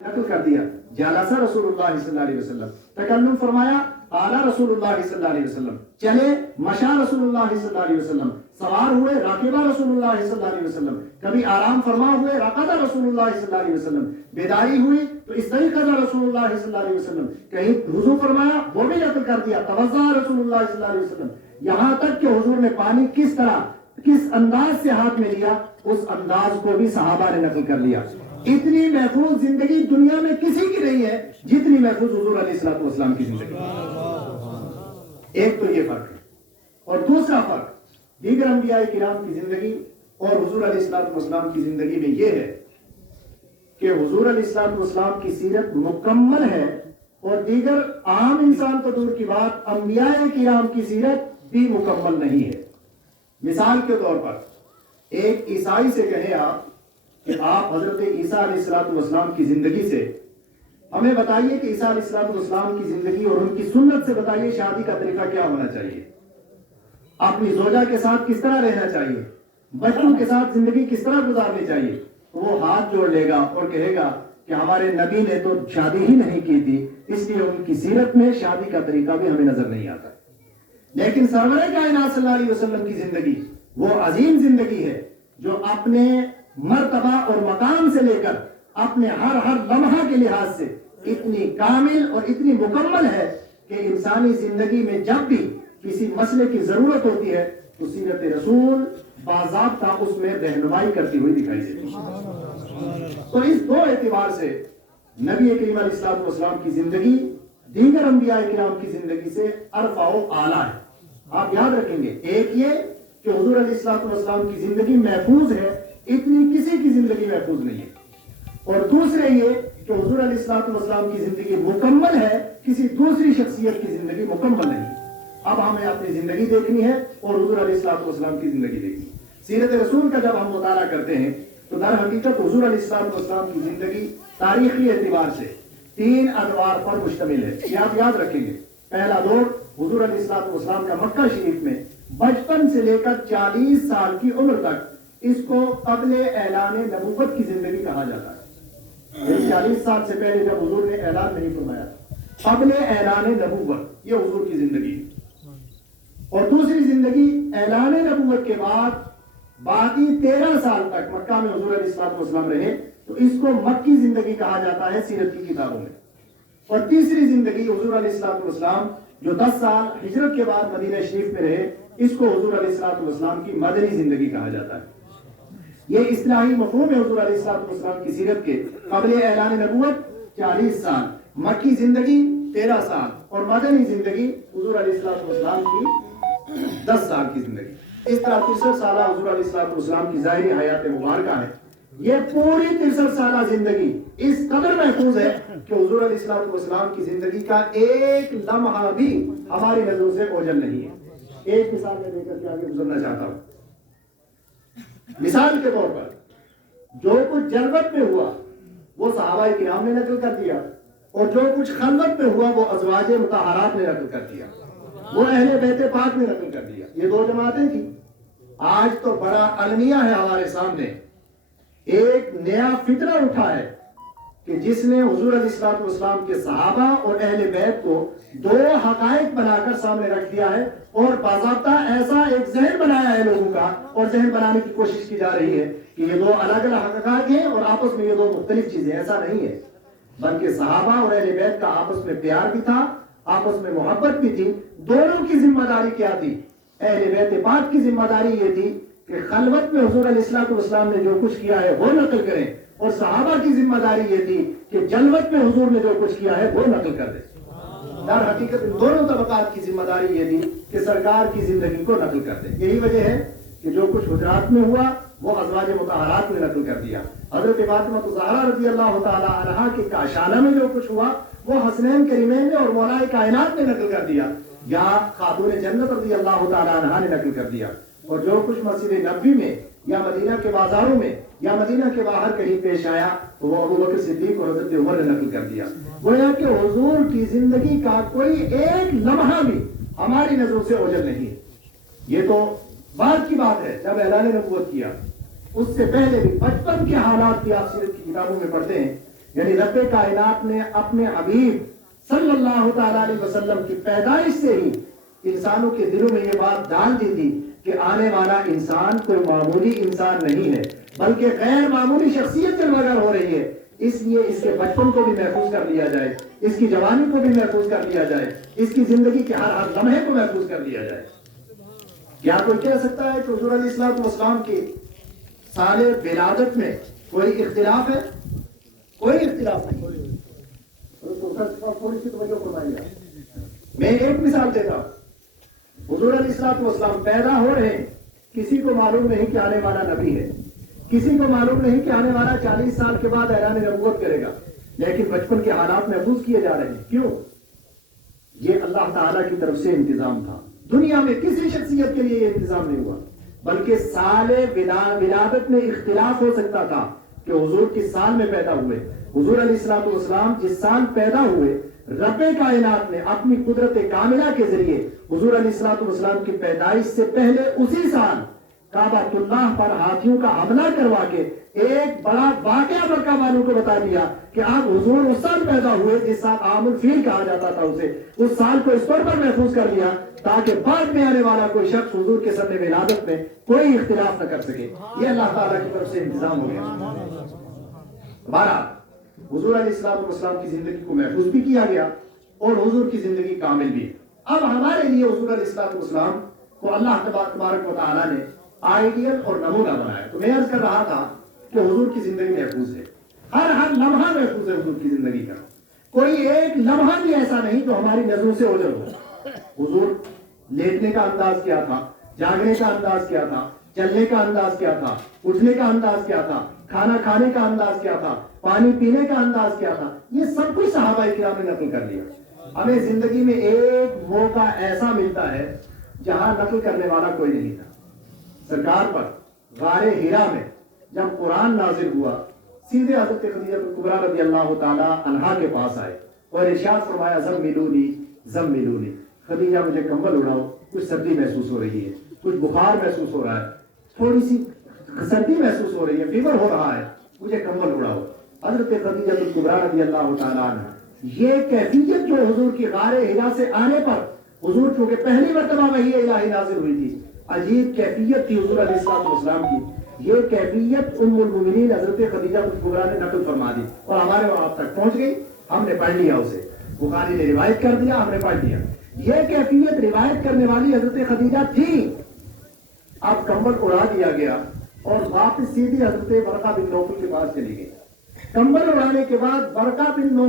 نقل کر دیا جالسا رسول اللہ صلی اللہ علیہ وسلم، تکلم فرمایا اعلیٰ رسول اللہ صلی اللہ علیہ وسلم، چلے مشا رسول اللہ صلی اللہ علیہ وسلم، سوار ہوئے راکبہ رسول اللہ صلی اللہ علیہ وسلم، کبھی آرام فرما ہوئے رقد رسول اللہ صلی اللہ علیہ وسلم، بیداری ہوئی تو استيقظ رسول اللہ صلی اللہ علیہ وسلم، کہیں وضو فرمایا وہ بھی نقل کر دیا توضأ رسول اللہ صلی اللہ علیہ وسلم، یہاں تک کہ حضور نے پانی کس طرح کس انداز سے ہاتھ میں لیا اس انداز کو بھی صحابہ نے نقل کر لیا۔ اتنی محفوظ زندگی دنیا میں کسی کی نہیں ہے جتنی محفوظ حضور علیہ الصلوۃ والسلام کی زندگی۔ ایک تو یہ فرق ہے، اور دوسرا فرق دیگر انبیاء کرام کی زندگی اور حضور علیہ الصلوۃ والسلام کی زندگی میں یہ ہے کہ حضور علیہ الصلوۃ والسلام کی سیرت مکمل ہے اور دیگر عام انسان تو دور کی بات انبیاء کرام کی سیرت بھی مکمل نہیں ہے۔ مثال کے طور پر ایک عیسائی سے کہیں آپ کہ آپ حضرت عیسیٰ علیہ الصلوۃ والسلام کی زندگی سے ہمیں بتائیے کہ عیسیٰ علیہ الصلوۃ والسلام کی زندگی اور ان کی سنت سے بتائیے شادی کا طریقہ کیا ہونا چاہیے، اپنی زوجہ کے ساتھ کس طرح رہنا چاہیے، بچوں کے ساتھ زندگی کس طرح گزارنی چاہیے، وہ ہاتھ جوڑ لے گا اور کہے گا کہ ہمارے نبی نے تو شادی ہی نہیں کی تھی اس لیے ان کی سیرت میں شادی کا طریقہ بھی ہمیں نظر نہیں آتا۔ لیکن سرور کائنات صلی اللہ علیہ وسلم کی زندگی وہ عظیم زندگی ہے جو اپنے مرتبہ اور مقام سے لے کر اپنے ہر لمحہ کے لحاظ سے اتنی کامل اور اتنی مکمل ہے کہ انسانی زندگی میں جب بھی کسی مسئلے کی ضرورت ہوتی ہے تو سیرت رسول باضابطہ اس میں رہنمائی کرتی ہوئی دکھائی دیتی ہے۔ تو اس دو اعتبار سے نبی کریم علیہ الصلوۃ والسلام کی زندگی دیگر انبیاء کرام کی زندگی سے ارفع و اعلیٰ ہے۔ آپ یاد رکھیں گے ایک یہ کہ حضور علیہ الصلوۃ والسلام کی زندگی محفوظ ہے، اتنی کسی کی زندگی محفوظ نہیں ہے، اور دوسرے یہ کہ حضور علیہ الصلوۃ والسلام کی زندگی مکمل ہے، کسی دوسری شخصیت کی زندگی مکمل نہیں۔ اب ہمیں اپنی زندگی دیکھنی ہے اور حضور علیہ الصلوۃ والسلام کی زندگی دیکھنی ہے۔ سیرت رسول کا جب ہم مطالعہ کرتے ہیں تو در حقیقت حضور علیہ الصلوۃ والسلام کی زندگی تاریخی اعتبار سے 3 ادوار پر مشتمل ہے، یہ آپ یاد رکھیں گے۔ پہلا دور حضور علیہ الصلوۃ والسلام کا مکہ شریف میں بچپن سے لے کر 40 سال کی عمر تک اس کو قبل اعلان نبوت کی زندگی کہا جاتا ہے۔ 40 سال سے پہلے جب حضور نے اعلان نہیں فرمایا قبل اعلان نبوت، یہ حضور کی زندگی ہے۔ اور دوسری زندگی اعلان نبوت کے بعد باقی 13 سال تک مکہ میں حضور علیہ الصلوۃ والسلام رہے تو اس کو مکی زندگی کہا جاتا ہے سیرت کی کتابوں میں۔ اور تیسری زندگی حضور علیہ الصلوۃ والسلام جو 10 سال ہجرت کے بعد مدینہ شریف میں رہے اس کو حضور علیہ الصلوۃ والسلام کی مدنی زندگی کہا جاتا ہے۔ یہ اصطلاحی مفہوم ہے حضور علیہ الصلوۃ والسلام کی سیرت کے۔ قبل اعلان نبوت 40 سال، مکی زندگی 13 سال اور مدنی زندگی حضور علیہ الصلوۃ والسلام کی 10 سال کی زندگی۔ اس طرح 63 سالہ حضور علیہ الصلوۃ والسلام کی ظاہری حیات مبارکہ ہے۔ یہ پوری 63 سالہ زندگی اس قدر محفوظ ہے کہ حضور علیہ الصلوۃ والسلام کی زندگی کا ایک لمحہ بھی ہماری نظروں سے اوجھل نہیں ہے۔ ایک مثال میں دے کر کے آگے گزرنا چاہتا ہوں۔ مثال کے طور پر جو کچھ جلوت میں ہوا وہ صحابہ کرام نے نقل کر دیا، اور جو کچھ خلوت میں ہوا وہ ازواج مطہرات نے نقل کر دیا، وہ اہل بیت پاک نے نقل کر دیا۔ یہ 2 جماعتیں تھیں۔ آج تو بڑا المیہ ہے ہمارے سامنے، ایک نیا فتنہ اٹھا ہے کہ جس نے حضور علیہ الصلوۃ والسلام کے صحابہ اور اہل بیت کو 2 حقائق بنا کر سامنے رکھ دیا ہے، اور باضابطہ ایسا ایک ذہن بنایا ہے لوگوں کا، اور ذہن بنانے کی کوشش کی جا رہی ہے کہ یہ 2 الگ الگ حقائق ہیں اور آپس میں یہ 2 مختلف چیزیں۔ ایسا نہیں ہے، بلکہ صحابہ اور اہل بیت کا آپس میں پیار بھی تھا، آپس میں محبت بھی تھی۔ دونوں کی ذمہ داری کیا تھی؟ اہل بیت پاک کی ذمہ داری یہ تھی کہ خلوت میں حضور علیہ الصلوۃ والسلام نے جو کچھ کیا ہے وہ نقل کریں، اور صحابہ کی ذمہ داری یہ تھی کہ جلوت میں حضور نے جو کچھ کیا ہے وہ نقل کر دیں۔ در حقیقت ان دونوں طبقات کی ذمہ داری یہ تھی کہ سرکار کی زندگی کو نقل کر دیں۔ یہی وجہ ہے کہ جو کچھ حجرات میں ہوا وہ ازواج مطہرات نے نقل کر دیا۔ حضرت فاطمہ الزہرا رضی اللہ تعالی عنہا کے کاشانہ میں جو کچھ ہوا وہ حسنین کریمین نے اور مولا کائنات نے نقل کر دیا، یا خاتون جنت رضی اللہ تعالی عنہا نے نقل کر دیا۔ اور جو کچھ مسجد نبوی میں یا مدینہ کے بازاروں میں یا مدینہ کے باہر کہیں پیش آیا تو وہ ابو بکر صدیق اور حضرت عمر نے نقل کر دیا۔ گویا کہ حضور کی زندگی کا کوئی ایک لمحہ بھی ہماری نظروں سے اوجھل نہیں ہے۔ یہ تو بعد کی بات ہے جب اعلان نبوت کیا، اس سے پہلے بھی بچپن کے حالات بھی آپ سیرت کی کتابوں میں پڑھتے ہیں یعنی رب کائنات نے اپنے حبیب صلی اللہ تعالی علیہ وسلم کی پیدائش سے ہی انسانوں کے دلوں میں یہ بات ڈال دی تھی کہ آنے والا انسان کوئی معمولی انسان نہیں ہے، بلکہ غیر معمولی شخصیت جلوگر ہو رہی ہے۔ اس لیے اس کے بچپن کو بھی محفوظ کر لیا جائے، اس کی جوانی کو بھی محفوظ کر لیا جائے، اس کی زندگی کے ہر ہر لمحے کو محفوظ کر لیا جائے۔ کیا کوئی کہہ سکتا ہے کہ حضور علیہ الصلوۃ والسلام کی سال ولادت میں کوئی اختلاف ہے؟ کوئی اختلاف نہیں۔ تھوڑی سی توجہ فرمائیے۔ میں ایک مثال دیتا ہوں، حضور علیہ الصلوۃ والسلام پیدا ہو رہے ہیں، کسی کو معلوم نہیں کہ آنے والا نبی ہے، کسی کو معلوم نہیں کہ آنے والا 40 سال کے بعد اعلان نبوت کرے گا، لیکن بچپن کے حالات محفوظ کیے جا رہے ہیں۔ کیوں؟ یہ اللہ تعالیٰ کی طرف سے انتظام تھا۔ دنیا میں کسی شخصیت کے لیے یہ انتظام نہیں ہوا، بلکہ سال ولادت میں اختلاف ہو سکتا تھا کہ حضور کس سال میں پیدا ہوئے۔ حضور علیہ الصلوۃ والسلام جس سال پیدا ہوئے، رب کائنات نے اپنی قدرت کاملہ کے ذریعے حضور علیہ الصلوۃ والسلام کی پیدائش سے پہلے اسی سال کعبۃ اللہ پر ہاتھیوں کا حملہ کروا کے ایک بڑا واقعہ مکہ والوں کو بتا دیا کہ آپ حضور اس سال پیدا ہوئے جس سال عام الفیل کہا جاتا تھا اسے، اس سال کو اس طور پر محفوظ کر لیا تاکہ بعد میں آنے والا کوئی شخص حضور کے سن ولادت میں کوئی اختلاف نہ کر سکے۔ یہ اللہ تعالیٰ کی طرف سے انتظام ہو گیا۔ ہمارا حضور علیہ الصلوۃ والسلام کی زندگی کو محفوظ بھی کیا گیا اور حضور کی زندگی کامل بھی۔ اب ہمارے لیے حضور علیہ الصلوۃ والسلام کو اللہ تبارک و تعالیٰ نے آئیڈیل اور نمونہ بنایا۔ تو میں عرض کر رہا تھا کہ حضور کی زندگی محفوظ ہے، ہر ہر لمحہ محفوظ ہے حضور کی زندگی کا، کوئی ایک لمحہ بھی ایسا نہیں جو ہماری نظروں سے اوجھل ہو۔ حضور لیٹنے کا انداز کیا تھا، جاگنے کا انداز کیا تھا، چلنے کا انداز کیا تھا، اٹھنے کا انداز کیا تھا، کھانا کھانے کا انداز کیا تھا، پانی پینے کا انداز کیا تھا، یہ سب کچھ صحابہ کرام نے نقل کر لیا۔ ہمیں زندگی میں ایک موقع ایسا ملتا ہے جہاں نقل کرنے والا کوئی نہیں تھا۔ سرکار پر غار ہیرا میں جب قرآن نازل ہوا، سیدھے حضرت خدیجہ کبریٰ رضی اللہ تعالیٰ عنہا کے پاس آئے اور ارشاد فرمایا زملونی زملونی، خدیجہ مجھے کمبل اڑاؤ، کچھ سردی محسوس ہو رہی ہے، کچھ بخار محسوس ہو رہا ہے، تھوڑی سی سردی محسوس ہو رہی ہے، فیور ہو رہا ہے، مجھے کمبل اڑاؤ۔ حضرت خدیجہ کبریٰ رضی اللہ تعالیٰ عنہا، یہ کیفیت جو حضور کی غار ہیرا سے آنے پر، حضور چونکہ پہلی مرتبہ وحی الہی نازل ہوئی تھی، عجیب کیفیت تھی حضور علیہ الصلوۃ والسلام کی، یہ کیفیت ام المؤمنین حضرت خدیجہ کبریٰ نے نقل فرما دی اور ہمارے وہاں تک پہنچ گئی، ہم نے پڑھ لیا اسے، بخاری نے روایت کر دیا، ہم نے پڑھ لیا۔ یہ کیفیت روایت کرنے والی حضرت خدیجہ تھی۔ اب کمبل اڑا دیا گیا اور واپس سیدھی حضرت ورقہ بن نوفل کے پاس چلی گئی۔ کمبل اڑانے کے بعد ورقہ بن نوفل